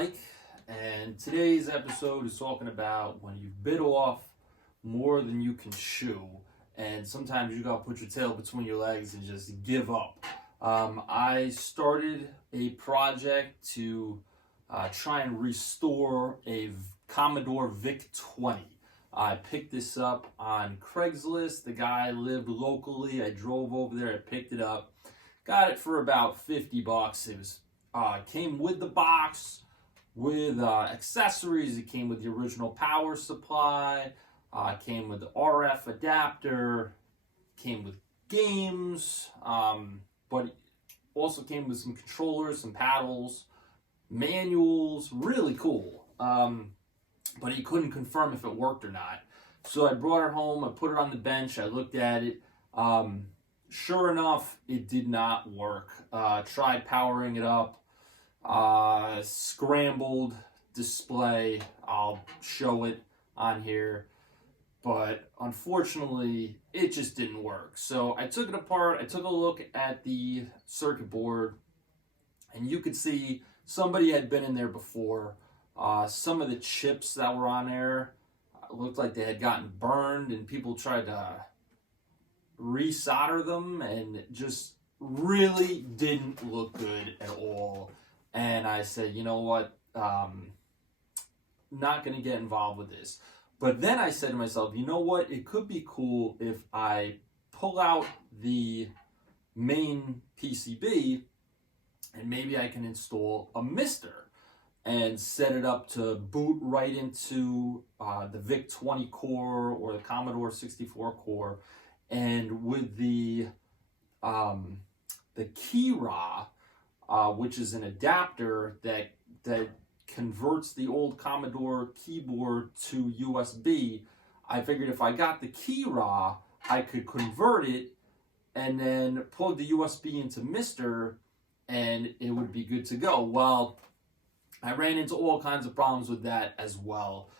Mike, and today's episode is talking about when you bit off more than you can chew, and sometimes you gotta put your tail between your legs and just give up. I started a project to try and restore a Commodore Vic 20. I picked this up on Craigslist. The guy lived locally. I drove over there. I picked it up. Got it for about $50. It was came with the box, with accessories. It came with the original power supply. Came with the RF adapter. Came with games, but it also came with some controllers, some paddles, manuals. Really cool. But he couldn't confirm if it worked or not. So I brought it home. I put it on the bench. I looked at it. Sure enough, it did not work. Tried powering it up. Scrambled display. I'll show it on here. But unfortunately, it just didn't work. So I took it apart. I took a look at the circuit board. And you could see somebody had been in there before. Some of the chips that were on there looked like they had gotten burned, and people tried to resolder them, and it just really didn't look good at all. And I said, you know what, not going to get involved with this. But then I said to myself, you know what, it could be cool if I pull out the main PCB and maybe I can install a Mister and set it up to boot right into the VIC 20 core or the Commodore 64 core. And with the Keyrah, which is an adapter that converts the old Commodore keyboard to USB, I figured if I got the Keyrah, I could convert it and then plug the USB into Mister, and it would be good to go. Well, I ran into all kinds of problems with that as well.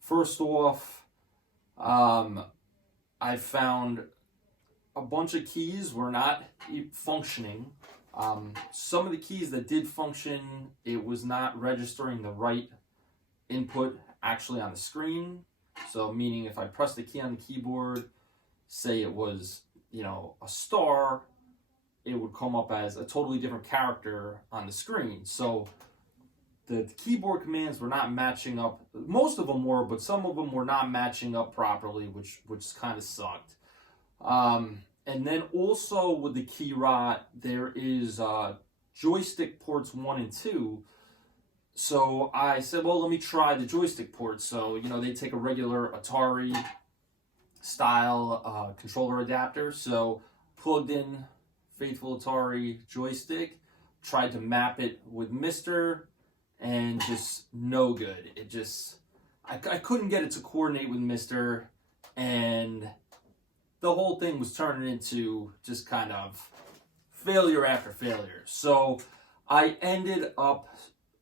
First off, I found a bunch of keys were not functioning. Some of the keys that did function, it was not registering the right input actually on the screen. So meaning if I pressed the key on the keyboard, say it was, a star, it would come up as a totally different character on the screen. So the keyboard commands were not matching up. Most of them were, but some of them were not matching up properly, which kind of sucked. And then also with the Keyrah, there is joystick ports 1 and 2. So I said, well, let me try the joystick ports. So, they take a regular Atari style controller adapter. So plugged in faithful Atari joystick, tried to map it with Mister, and just no good. It just, I couldn't get it to coordinate with Mister, and the whole thing was turning into just kind of failure after failure. So I ended up,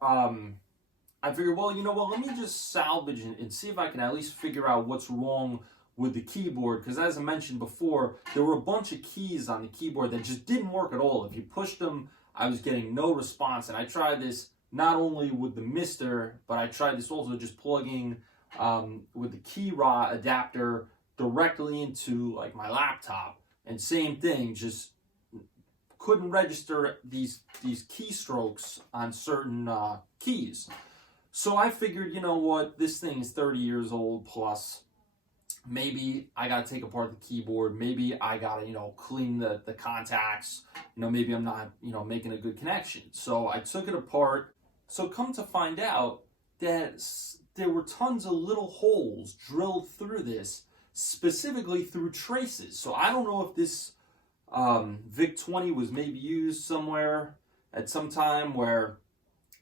I figured, well, you know what, let me just salvage it and see if I can at least figure out what's wrong with the keyboard, because as I mentioned before, there were a bunch of keys on the keyboard that just didn't work at all. If you pushed them, I was getting no response, and I tried this not only with the Mister, but I tried this also just plugging with the Keyrah adapter directly into like my laptop, and same thing, just couldn't register these keystrokes on certain keys. So I figured, you know what, this thing is 30 years old plus. Maybe I got to take apart the keyboard. Maybe I got to, clean the contacts. Maybe I'm not, making a good connection. So I took it apart. So come to find out that there were tons of little holes drilled through this, specifically through traces. So I don't know if this VIC 20 was maybe used somewhere at some time where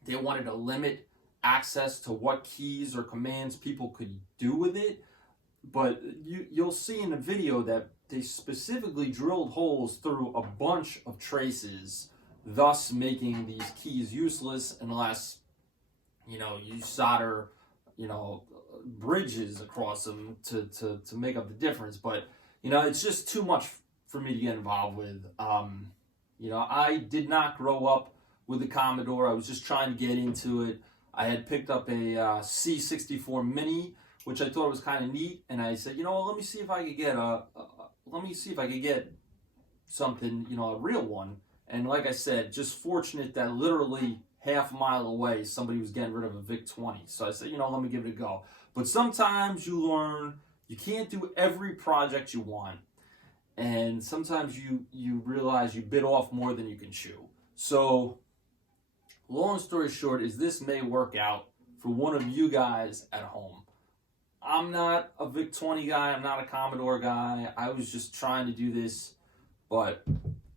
they wanted to limit access to what keys or commands people could do with it. But you'll see in the video that they specifically drilled holes through a bunch of traces, thus making these keys useless unless, you solder, bridges across them to make up the difference. But, it's just too much for me to get involved with. I did not grow up with the Commodore. I was just trying to get into it. I had picked up a C64 Mini, which I thought was kind of neat, and I said, you know, let me see if I could get something, you know, a real one. And like I said, just fortunate that literally half a mile away, somebody was getting rid of a Vic 20. So I said, you know, let me give it a go. But sometimes you learn you can't do every project you want. And sometimes you realize you bit off more than you can chew. So long story short is this may work out for one of you guys at home. I'm not a Vic 20 guy. I'm not a Commodore guy. I was just trying to do this, but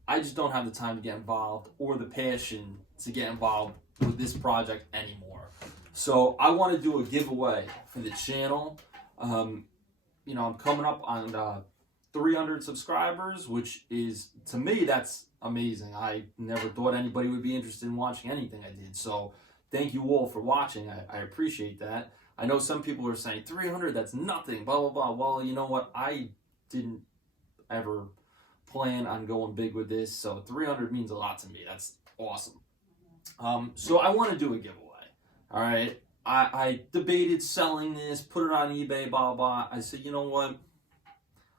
I just don't have the time to get involved or the passion to get involved with this project anymore. So I want to do a giveaway for the channel. You know, I'm coming up on 300 subscribers, which is, to me, that's amazing. I never thought anybody would be interested in watching anything I did. So thank you all for watching. I appreciate that. I know some people are saying 300, that's nothing, blah, blah, blah. Well, you know what? I didn't ever plan on going big with this, so 300 means a lot to me. That's awesome. So I want to do a giveaway. All right. I debated selling this, put it on eBay, blah, blah. I said, you know what?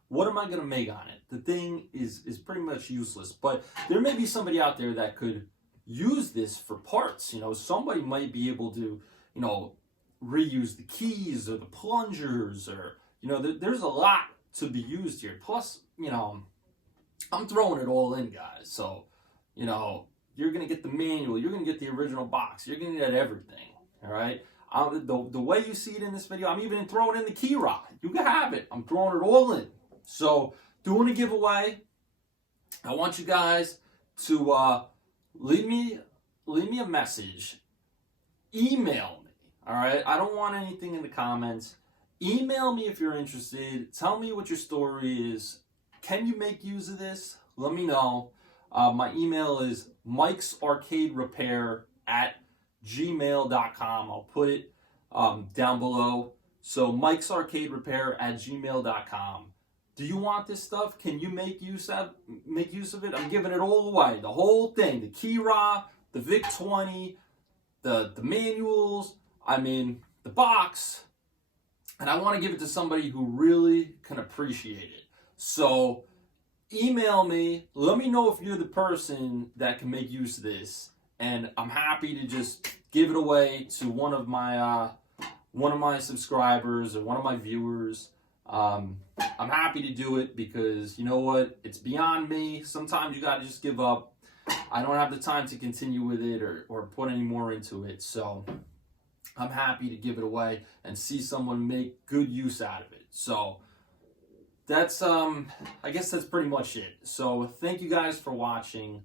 What am I going to make on it? The thing is pretty much useless, but there may be somebody out there that could use this for parts. You know, somebody might be able to, you know, reuse the keys or the plungers, or, you know, there's a lot to be used here. Plus, you know, I'm throwing it all in, guys. So, you know, you're going to get the manual. You're going to get the original box. You're going to get everything, all right? The way you see it in this video, I'm even throwing in the Keyrah. You can have it. I'm throwing it all in. So, doing a giveaway. I want you guys to leave me a message. Email me, all right? I don't want anything in the comments. Email me if you're interested. Tell me what your story is. Can you make use of this? Let me know. My email is mikesarcaderepair@gmail.com. I'll put it down below. So mikesarcaderepair@gmail.com. Do you want this stuff? Can you make use of it? I'm giving it all away. The whole thing. The Keyrah, the Vic 20, the manuals, I mean, the box. And I want to give it to somebody who really can appreciate it. So email me. Let me know if you're the person that can make use of this. And I'm happy to just give it away to one of my subscribers or one of my viewers. I'm happy to do it because, you know what, it's beyond me. Sometimes you got to just give up. I don't have the time to continue with it or put any more into it. So I'm happy to give it away and see someone make good use out of it. So that's, I guess that's pretty much it. So thank you guys for watching,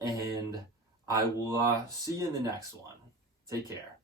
and I will see you in the next one. Take care.